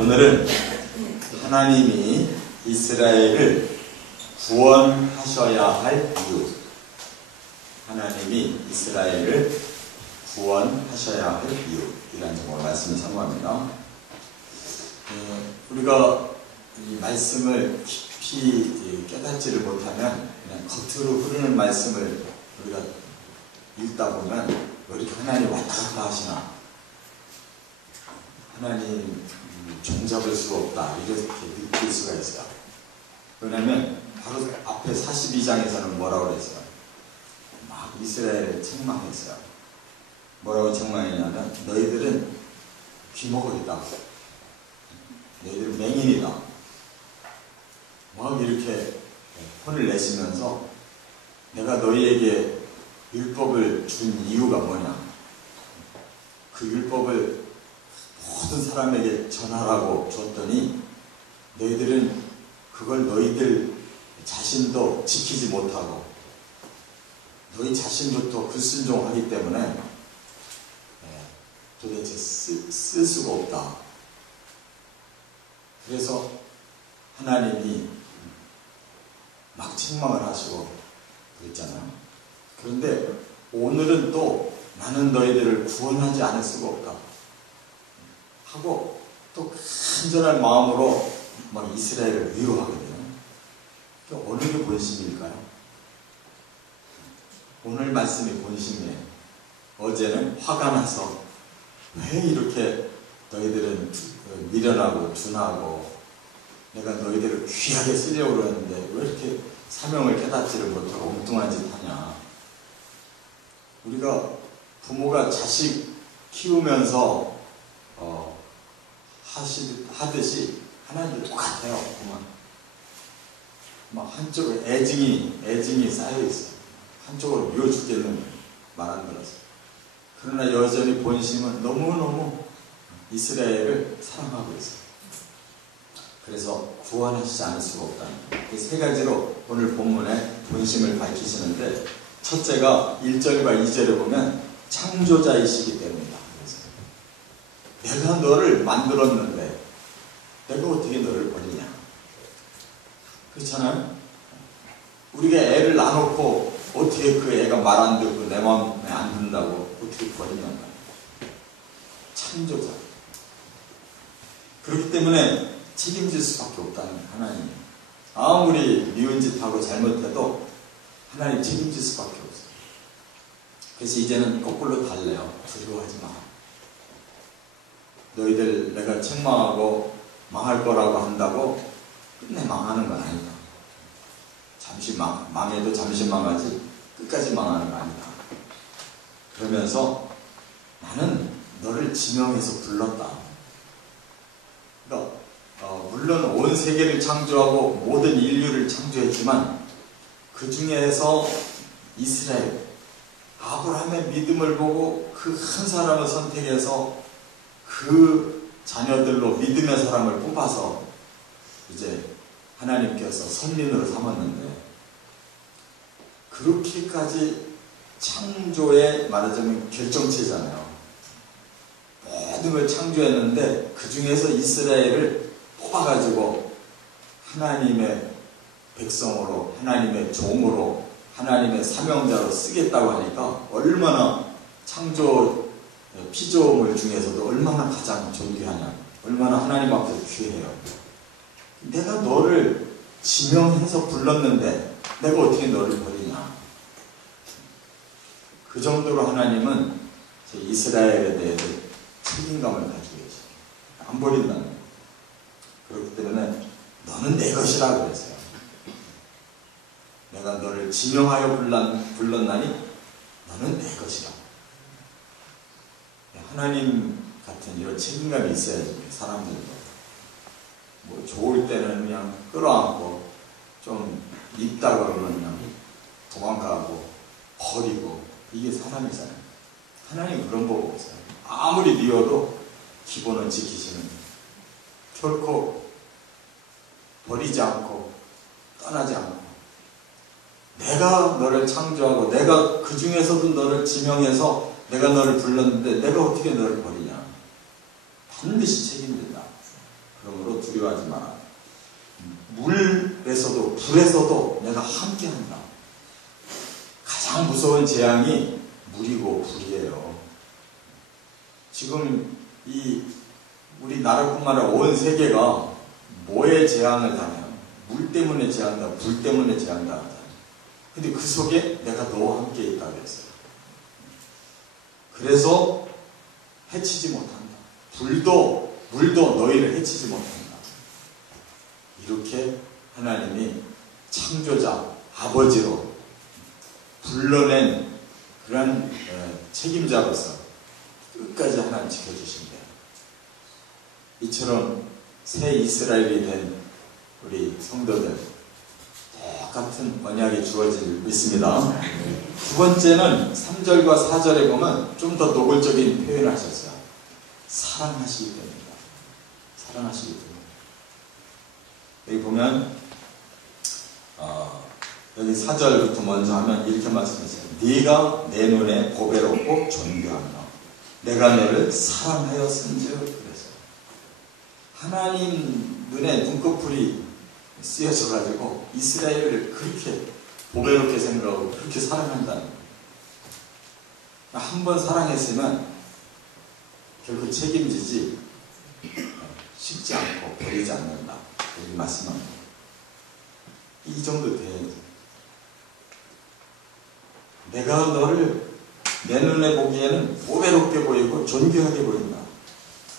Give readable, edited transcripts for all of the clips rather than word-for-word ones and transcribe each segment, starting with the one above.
오늘은 하나님이 이스라엘을 구원하셔야 할 이유, 하나님이 이스라엘을 구원하셔야 할 이유이라는 제목으로 말씀을 선고합니다. 우리가 이 말씀을 깊이 깨닫지를 못하면 그냥 겉으로 흐르는 말씀을 우리가 읽다 보면 왜 이렇게 하나님 왔다 갔다 하시나, 하나님 종잡을 수가 없다, 이렇게 느낄 수가 있어요. 왜냐하면 바로 앞에 42장에서는 뭐라고 그랬어요? 막 이스라엘을 책망했어요. 뭐라고 책망했냐면 너희들은 귀머거리다, 너희들은 맹인이다, 막 이렇게 혼을 내시면서 내가 너희에게 율법을 준 이유가 뭐냐, 그 율법을 모든 사람에게 전하라고 줬더니 너희들은 그걸 너희들 자신도 지키지 못하고 너희 자신부터 불순종하기 때문에 도대체 쓸 수가 없다. 그래서 하나님이 막 책망을 하시고 그랬잖아요. 그런데 오늘은 또 나는 너희들을 구원하지 않을 수가 없다 하고 또 간절한 마음으로 막 이스라엘을 위로하거든요. 어느 게 본심일까요? 오늘 말씀이 본심이에요. 어제는 화가 나서 왜 이렇게 너희들은 미련하고 둔하고 내가 너희들을 귀하게 쓰려고 그러는데 왜 이렇게 사명을 깨닫지를 못하고 엉뚱한 짓 하냐. 우리가 부모가 자식 키우면서 하듯이 하나님도 똑같아요. 그만 막 한쪽에 애증이 쌓여있어요. 한쪽으로 미워 죽겠는 말 안 들어서. 그러나 여전히 본심은 너무너무 이스라엘을 사랑하고 있어요. 그래서 구원하시지 않을 수가 없다는 이 세 가지로 오늘 본문에 본심을 밝히시는데, 첫째가 1절과 2절에 보면 창조자이시기 때문이다. 그래서 내가 너를 만들었는데 내가 어떻게 너를 버리냐. 그렇잖아요? 우리가 애를 낳아놓고 어떻게 그 애가 말 안 듣고 내 마음에 안 든다고 어떻게 버리냐. 창조자. 그렇기 때문에 책임질 수밖에 없다는 하나님. 아무리 미운 짓하고 잘못해도 하나님 책임질 수밖에 없어요. 그래서 이제는 거꾸로 달래요. 두려워하지 마. 너희들 내가 책망하고 망할 거라고 한다고 끝내 망하는 건 아니다. 잠시 망해도 잠시 망하지 끝까지 망하는 거 아니다. 그러면서 나는 너를 지명해서 불렀다. 그러니까 물론 온 세계를 창조하고 모든 인류를 창조했지만 그 중에서 이스라엘, 아브라함의 믿음을 보고 그 한 사람을 선택해서 그 자녀들로 믿음의 사람을 뽑아서 이제 하나님께서 선민으로 삼았는데, 그렇게까지 창조의 말하자면 결정체잖아요. 모든 걸 창조했는데 그 중에서 이스라엘을 뽑아가지고 하나님의 백성으로, 하나님의 종으로, 하나님의 사명자로 쓰겠다고 하니까 얼마나 창조 피조물 중에서도 얼마나 가장 존귀하냐, 얼마나 하나님 앞에 귀해요. 내가 너를 지명해서 불렀는데 내가 어떻게 너를 버리냐. 그 정도로 하나님은 이스라엘에 대해서 책임감을 가지고 계십니다. 안 버린다는 거예요. 그렇기 때문에 너는 내 것이라 그랬어요. 내가 너를 지명하여 불렀나니 너는 내 것이라. 하나님 같은 이런 책임감이 있어야지. 사람들도 뭐 좋을 때는 그냥 끌어안고 좀 입다 그러면 그냥 도망가고 버리고, 이게 사람이잖아요. 하나님 그런 법 없어요. 아무리 미워도 기본은 지키시는, 결코 버리지 않고 떠나지 않고, 내가 너를 창조하고 내가 그 중에서도 너를 지명해서 내가 너를 불렀는데 내가 어떻게 너를 버리냐. 반드시 책임진다. 무서워도 두려워하지 마라. 물에서도 불에서도 내가 함께한다. 가장 무서운 재앙이 물이고 불이에요. 지금 이 우리나라뿐만 아니라 온 세계가 뭐에 재앙을 당해요? 물 때문에 재앙당하고 불 때문에 재앙당하잖아요. 근데 그 속에 내가 너와 함께 있다고 했어요. 그래서 해치지 못한다. 불도 물도 너희를 해치지 못한다. 이렇게 하나님이 창조자 아버지로 불러낸 그런 책임자로서 끝까지 하나님 지켜주신대요. 이처럼 새 이스라엘이 된 우리 성도들 똑같은 언약이 주어질 믿습니다. 두 번째는 3절과 4절에 보면 좀 더 노골적인 표현을 하셨어요. 사랑하시기 때문이다. 사랑하시기 때문에. 여기 보면 여기 4절부터 먼저 하면 이렇게 말씀하세요. 네가 내 눈에 보배롭고 존귀하며 내가 너를 사랑하였은즉. 그래서 하나님 눈에 눈꺼풀이 쓰여져가지고 이스라엘을 그렇게 보배롭게 생각하고 그렇게 사랑한다는 거예요. 한 번 사랑했으면 결국 책임지지 쉽지 않고 버리지 않는다. 여기 말씀합니다. 이 정도 돼야지. 내가 너를 내 눈에 보기에는 보배롭게 보이고 존귀하게 보인다.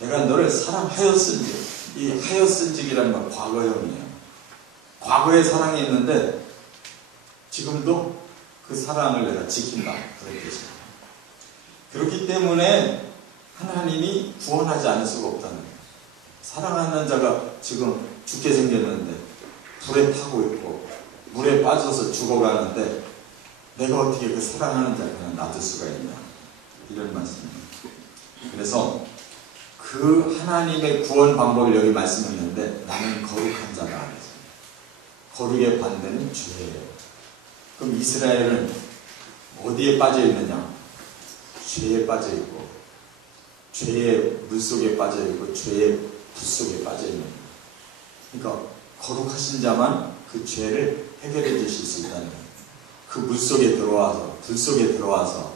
내가 너를 사랑하였은즉. 이 하였은즉이라는 건 과거형이에요. 과거에 사랑이 있는데 지금도 그 사랑을 내가 지킨다. 그런 뜻이에요. 그렇기 때문에 하나님이 구원하지 않을 수가 없다는 거예요. 사랑하는 자가 지금 죽게 생겼는데 불에 타고 있고 물에 빠져서 죽어가는데 내가 어떻게 그 사랑하는 자를 그냥 놔둘 수가 있냐. 이런 말씀입니다. 그래서 그 하나님의 구원 방법을 여기 말씀했는데 나는 거룩한 자다. 거룩의 반대는 죄예요. 그럼 이스라엘은 어디에 빠져 있느냐? 죄에 빠져 있고 죄의 물속에 빠져 있고 죄의 불 속에 빠져 있는 거예요. 그러니까 거룩하신 자만 그 죄를 해결해 주실 수 있다는 거예요. 그 물속에 들어와서 불 속에 들어와서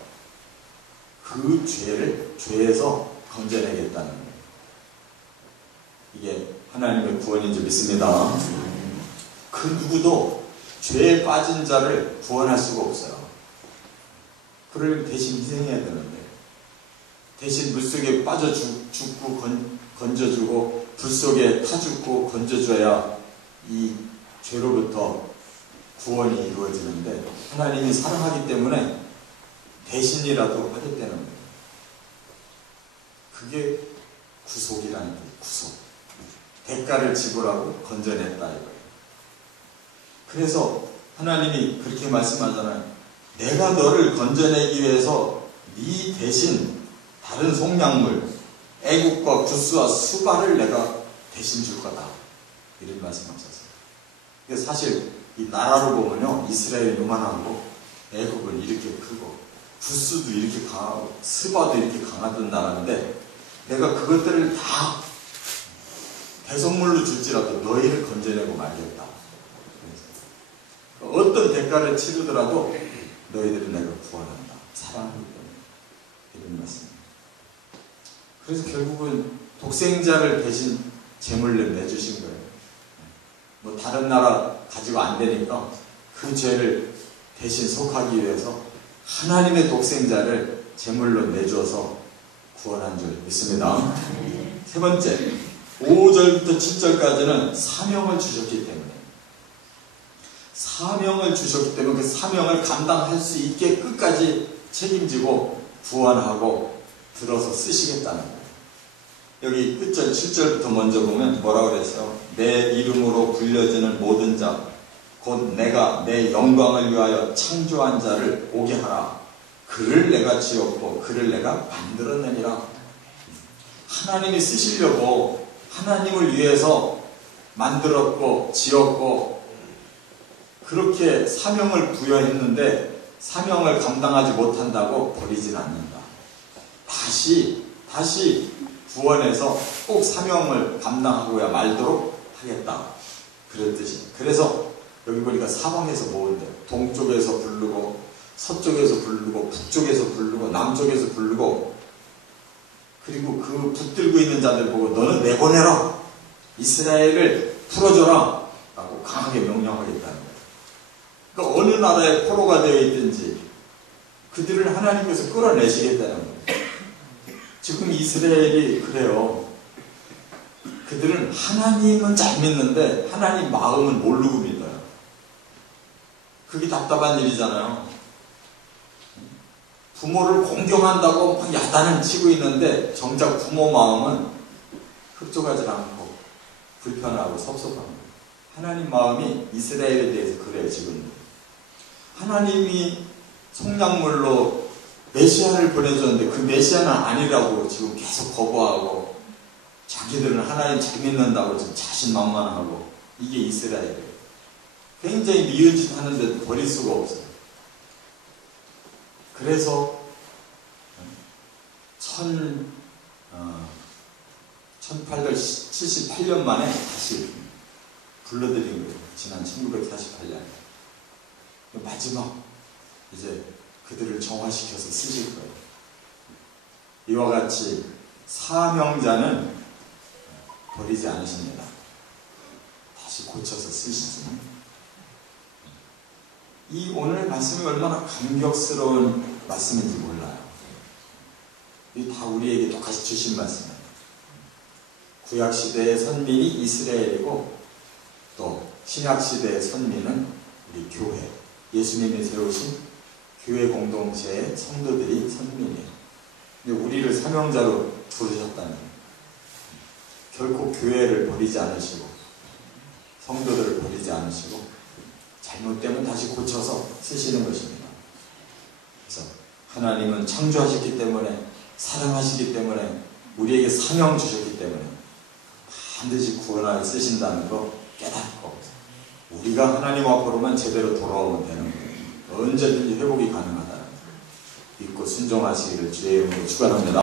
그 죄를 죄에서 건져내겠다는 거예요. 이게 하나님의 구원인 줄 믿습니다. 그 누구도 죄에 빠진 자를 구원할 수가 없어요. 그를 대신 희생해야 되는데 대신 물속에 빠져 죽고 건져주고 불속에 타 죽고 건져줘야 이 죄로부터 구원이 이루어지는데 하나님이 사랑하기 때문에 대신이라도 하겠다는 거예요. 그게 구속이라는 거예요. 구속. 대가를 지불하고 건져냈다 이거예요. 그래서 하나님이 그렇게 말씀하잖아요. 내가 너를 건져내기 위해서 네 대신 다른 속량물 애국과 구스와 수발을 내가 대신 줄 거다. 이런 말씀하셨어요. 근데 사실 이 나라로 보면요. 이스라엘이 요만하고 애국은 이렇게 크고 구스도 이렇게 강하고 스바도 이렇게 강하던 나라인데 내가 그것들을 다 대성물로 줄지라도 너희를 건져내고 말겠다. 어떤 대가를 치르더라도 너희들은 내가 구원한다. 사랑하기 때문에. 이런 말씀입니다. 그래서 결국은 독생자를 대신 제물로 내주신 거예요. 뭐 다른 나라 가지고 안 되니까 그 죄를 대신 속하기 위해서 하나님의 독생자를 제물로 내주어서 구원한 줄 믿습니다. 세 번째, 5절부터 7절까지는 사명을 주셨기 때문에 그 사명을 감당할 수 있게 끝까지 책임지고 구원하고 들어서 쓰시겠다는 거예요. 여기 끝절 7절부터 먼저 보면 뭐라고 그랬어요? 내 이름으로 불려지는 모든 자 곧 내가 내 영광을 위하여 창조한 자를 오게 하라. 그를 내가 지었고 그를 내가 만들었느니라. 하나님이 쓰시려고 하나님을 위해서 만들었고 지었고 그렇게 사명을 부여했는데 사명을 감당하지 못한다고 버리진 않는다. 다시 구원해서 꼭 사명을 감당하고야 말도록 하겠다. 그런 뜻이에요. 그래서 여기 보니까 사방에서 모은대. 동쪽에서 부르고 서쪽에서 부르고 북쪽에서 부르고 남쪽에서 부르고, 그리고 그 붙들고 있는 자들 보고 너는 내보내라, 이스라엘을 풀어줘라 라고 강하게 명령하겠다는 거예요. 그러니까 어느 나라에 포로가 되어 있든지 그들을 하나님께서 끌어내시겠다는 거예요. 지금 이스라엘이 그래요. 그들은 하나님은 잘 믿는데 하나님 마음은 모르고 믿어요. 그게 답답한 일이잖아요. 부모를 공경한다고 막 야단을 치고 있는데 정작 부모 마음은 흡족하지 않고 불편하고 섭섭한 거예요. 하나님 마음이 이스라엘에 대해서 그래요. 지금 하나님이 성령물로 메시아를 보내줬는데 그 메시아는 아니라고 지금 계속 거부하고, 자기들은 하나님 잘 믿는다고 지금 자신만만하고, 이게 이스라엘이에요. 굉장히 미운 짓 하는데도 버릴 수가 없어요. 그래서 1878년 만에 다시 불러들인 거예요. 지난 1948년. 마지막 이제 그들을 정화시켜서 쓰실 거예요. 이와 같이 사명자는 버리지 않으십니다. 다시 고쳐서 쓰시지. 이 오늘 말씀이 얼마나 감격스러운 말씀인지 몰라요. 이 다 우리에게 똑같이 주신 말씀이에요. 구약시대의 선민이 이스라엘이고, 또 신약시대의 선민은 우리 교회, 예수님이 세우신 교회 공동체의 성도들이 선민이에요. 근데 우리를 사명자로 부르셨다는, 결코 교회를 버리지 않으시고 성도들을 버리지 않으시고 잘못되면 다시 고쳐서 쓰시는 것입니다. 그래서 하나님은 창조하셨기 때문에, 사랑하시기 때문에, 우리에게 사명 주셨기 때문에 반드시 구원하여 쓰신다는 거 깨닫고, 우리가 하나님 앞으로만 제대로 돌아오면 되는 거예요. 언제든지 회복이 가능하다는 거 믿고 순종하시기를 주의 이름으로 축원합니다.